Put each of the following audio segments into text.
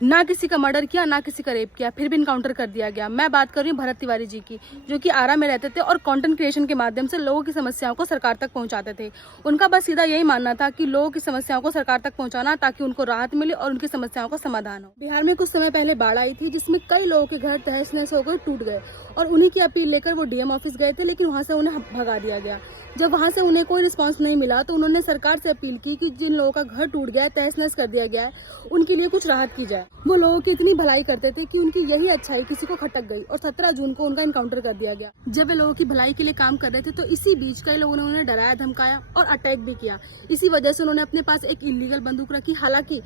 ना किसी का मर्डर किया, ना किसी का रेप किया, फिर भी इनकाउंटर कर दिया गया। मैं बात कर रही हूँ भरत तिवारी जी की, जो कि आरा में रहते थे और कंटेंट क्रिएशन के माध्यम से लोगों की समस्याओं को सरकार तक पहुंचाते थे। उनका बस सीधा यही मानना था कि लोगों की समस्याओं को सरकार तक पहुंचाना, ताकि उनको राहत मिले और उनकी समस्याओं का समाधान हो। बिहार में कुछ समय पहले बाढ़ आई थी, जिसमें कई लोगों के घर तहस नहस होकर टूट गए और उन्हीं की अपील लेकर वो डीएम ऑफिस गए थे, लेकिन वहां से उन्हें भगा दिया गया। जब वहां से उन्हें कोई रिस्पांस नहीं मिला तो उन्होंने सरकार से अपील की कि जिन लोगों का घर टूट गया है, तहस नहस कर दिया गया है, उनके लिए कुछ राहत की जाए। वो लोगों की इतनी भलाई करते थे कि उनकी यही अच्छाई किसी को खटक गई और 17 जून को उनका इनकाउंटर कर दिया गया। जब वे लोगों की भलाई के लिए काम कर रहे थे तो इसी बीच कई लोगों ने उन्हें डराया, धमकाया और अटैक भी किया। इसी वजह से उन्होंने अपने पास एक इलीगल बंदूक रखी। हालांकि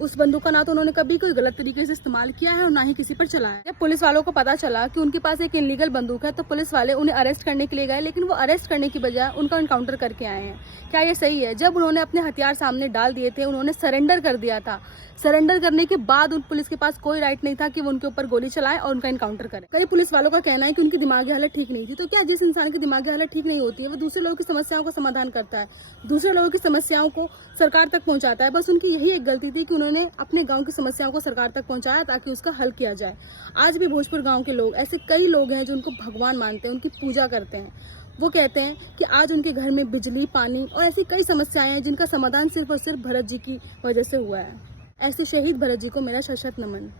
उस बंदूक का ना तो उन्होंने कभी कोई गलत तरीके से इस्तेमाल किया है और ना ही किसी पर चलाया। जब पुलिस वालों को पता चला कि उनके पास एक इलीगल बंदूक है तो पुलिस वाले उन्हें अरेस्ट करने के लिए गए, लेकिन वो अरेस्ट करने की बजाय उनका एनकाउंटर करके आए हैं। क्या ये सही है? जब उन्होंने अपने हथियार सामने डाल दिए थे, उन्होंने सरेंडर कर दिया था। सरेंडर करने के बाद उन पुलिस के पास कोई राइट नहीं था कि वो उनके ऊपर गोली चलाए और उनका एनकाउंटर करे। कई पुलिस वालों का कहना है कि उनकी दिमागी हालत ठीक नहीं थी। तो क्या जिस इंसान की दिमागी हालत ठीक नहीं होती है वो दूसरे लोगों की समस्याओं का समाधान करता है, दूसरे लोगों की समस्याओं को सरकार तक पहुंचाता है? बस उनकी यही एक गलती थी कि उन्होंने अपने गांव की समस्याओं को सरकार तक पहुंचाया ताकि उसका हल किया जाए। आज भी भोजपुर गांव के लोग, ऐसे कई लोग हैं जो उनको भगवान मानते हैं, उनकी पूजा करते हैं। वो कहते हैं कि आज उनके घर में बिजली, पानी और ऐसी कई समस्याएं हैं जिनका समाधान सिर्फ और सिर्फ भरत जी की वजह से हुआ है। ऐसे शहीद भरत जी को मेरा शत-शत नमन।